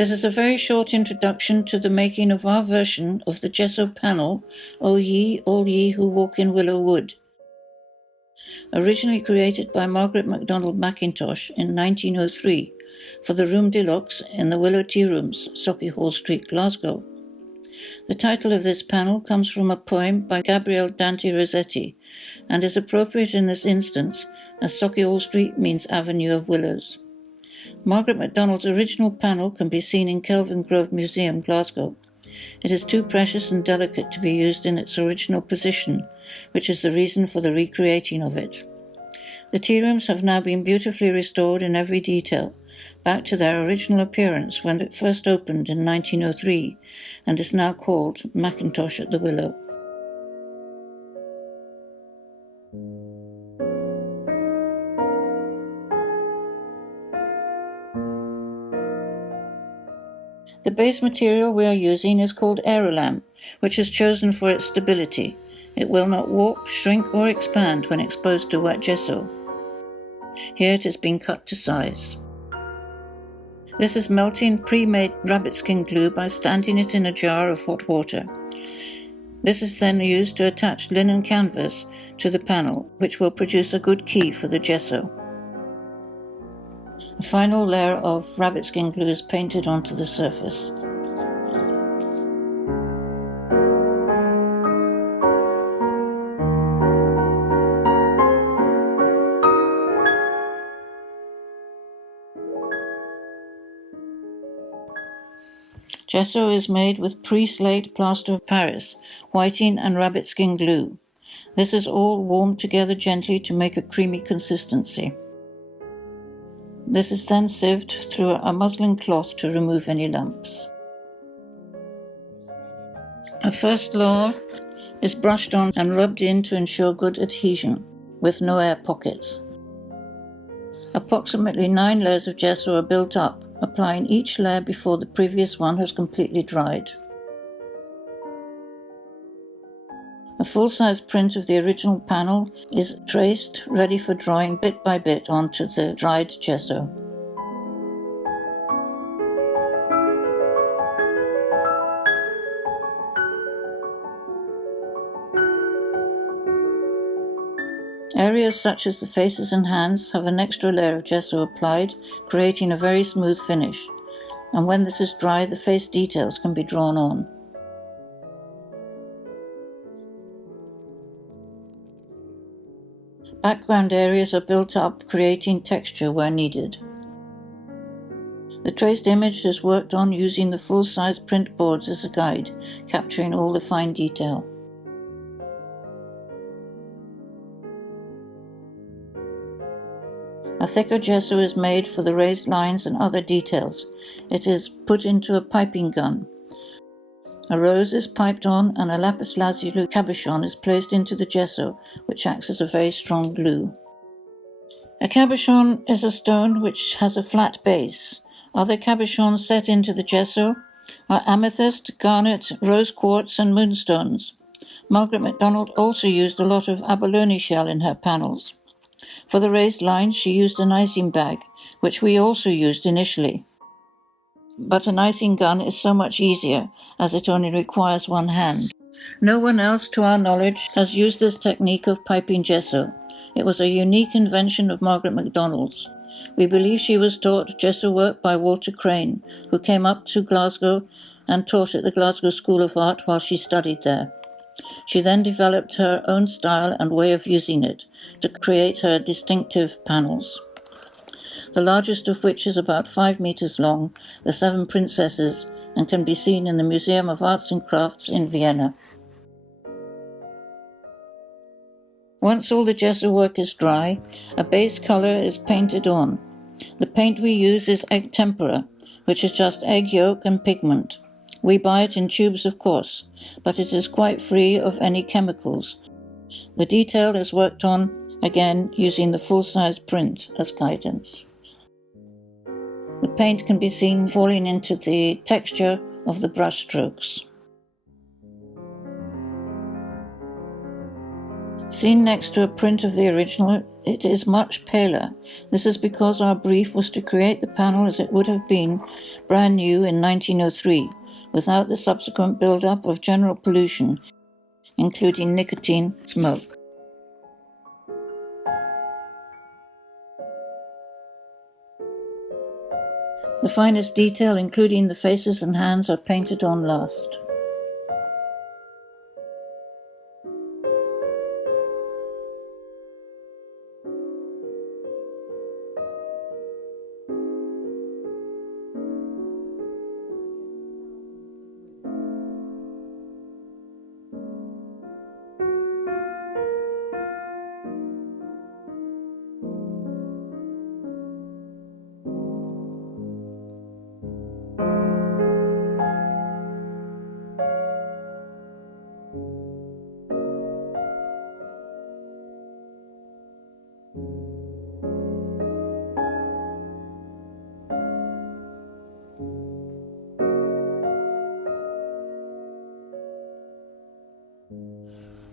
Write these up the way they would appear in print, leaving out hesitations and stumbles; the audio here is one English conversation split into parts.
This is a very short introduction to the making of our version of the Gesso panel, O Ye, All Ye Who Walk in Willow Wood. Originally created by Margaret MacDonald Mackintosh in 1903 for the Room Deluxe in the Willow Tearooms, Sauchiehall Street, Glasgow. The title of this panel comes from a poem by Gabriele Dante Rossetti and is appropriate in this instance as Sauchiehall Street means Avenue of Willows. Margaret MacDonald's original panel can be seen in Kelvin Grove Museum, Glasgow. It is too precious and delicate to be used in its original position, which is the reason for the recreating of it. The Tearooms have now been beautifully restored in every detail, back to their original appearance when it first opened in 1903, and is now called Mackintosh at the Willow. The base material we are using is called aerolam, which is chosen for its stability. It will not warp, shrink or expand when exposed to wet gesso. Here it has been cut to size. This is melting pre-made rabbit skin glue by standing it in a jar of hot water. This is then used to attach linen canvas to the panel, which will produce a good key for the gesso. A final layer of rabbit skin glue is painted onto the surface. Gesso is made with pre-slate plaster of Paris, whiting and rabbit skin glue. This is all warmed together gently to make a creamy consistency. This is then sieved through a muslin cloth to remove any lumps. A first layer is brushed on and rubbed in to ensure good adhesion, with no air pockets. Approximately 9 layers of gesso are built up, applying each layer before the previous one has completely dried. A full-size print of the original panel is traced, ready for drawing bit by bit onto the dried gesso. Areas such as the faces and hands have an extra layer of gesso applied, creating a very smooth finish, and when this is dry, the face details can be drawn on. Background areas are built up, creating texture where needed. The traced image is worked on using the full-size print boards as a guide, capturing all the fine detail. A thicker gesso is made for the raised lines and other details. It is put into a piping gun. A rose is piped on and a lapis lazuli cabochon is placed into the gesso, which acts as a very strong glue. A cabochon is a stone which has a flat base. Other cabochons set into the gesso are amethyst, garnet, rose quartz and moonstones. Margaret MacDonald also used a lot of abalone shell in her panels. For the raised lines she used an icing bag, which we also used initially. But an icing gun is so much easier, as it only requires one hand. No one else, to our knowledge, has used this technique of piping gesso. It was a unique invention of Margaret MacDonald's. We believe she was taught gesso work by Walter Crane, who came up to Glasgow and taught at the Glasgow School of Art while she studied there. She then developed her own style and way of using it to create her distinctive panels, the largest of which is about 5 meters long, the 7 Princesses, and can be seen in the Museum of Arts and Crafts in Vienna. Once all the gesso work is dry, a base colour is painted on. The paint we use is egg tempera, which is just egg yolk and pigment. We buy it in tubes, of course, but it is quite free of any chemicals. The detail is worked on, again, using the full-size print as guidance. The paint can be seen falling into the texture of the brush strokes. Seen next to a print of the original it is much paler. This is because our brief was to create the panel as it would have been brand new in 1903, without the subsequent build-up of general pollution, including nicotine smoke. The finest detail, including the faces and hands, are painted on last.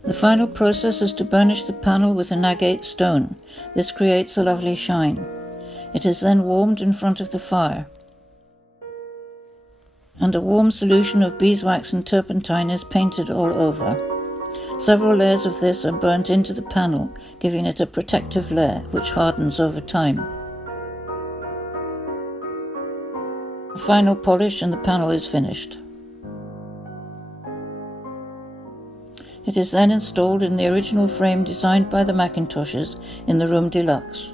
The final process is to burnish the panel with an agate stone. This creates a lovely shine. It is then warmed in front of the fire, and a warm solution of beeswax and turpentine is painted all over. Several layers of this are burnt into the panel, giving it a protective layer which hardens over time. A final polish and the panel is finished. It is then installed in the original frame designed by the Macintoshes in the room deluxe.